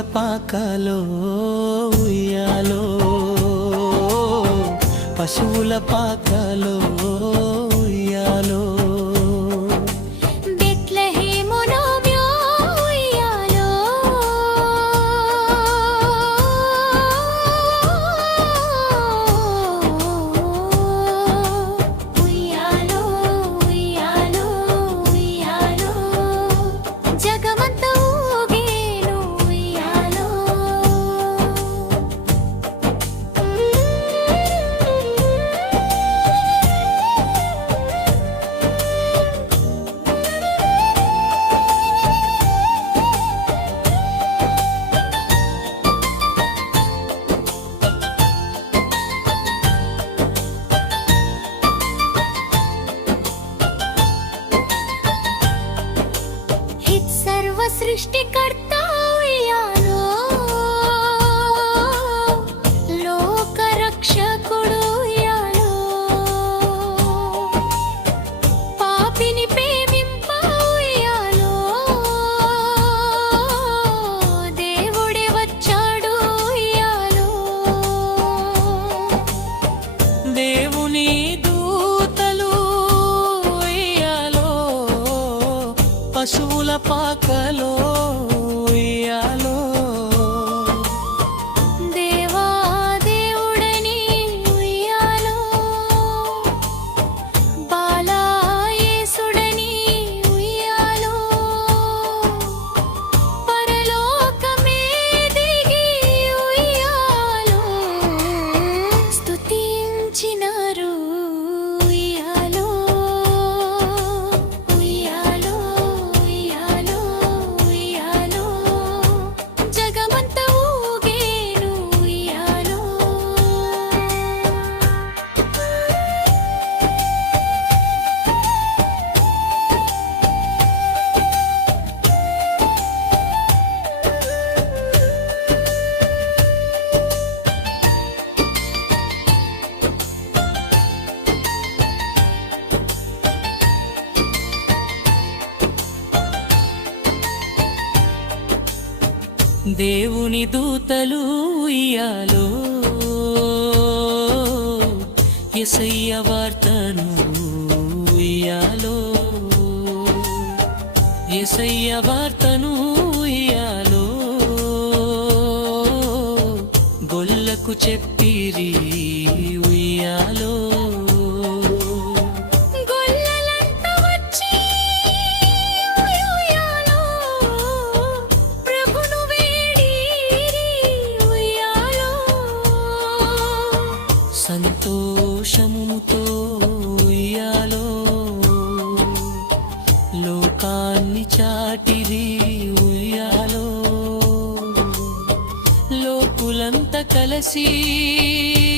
పాకలో ఉయ్యాలో పశువుల పాకలో सृष्टिकर्ता follow దేవుని దూతలు ఉయ్యాలో ఎసయ్య వార్తను ఉయ్యాలో ఎసయ్య వార్తను ఉయ్యాలో గొల్లకు చెప్పి I see.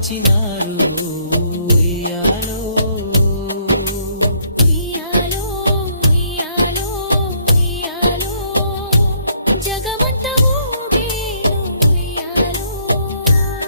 మించినారు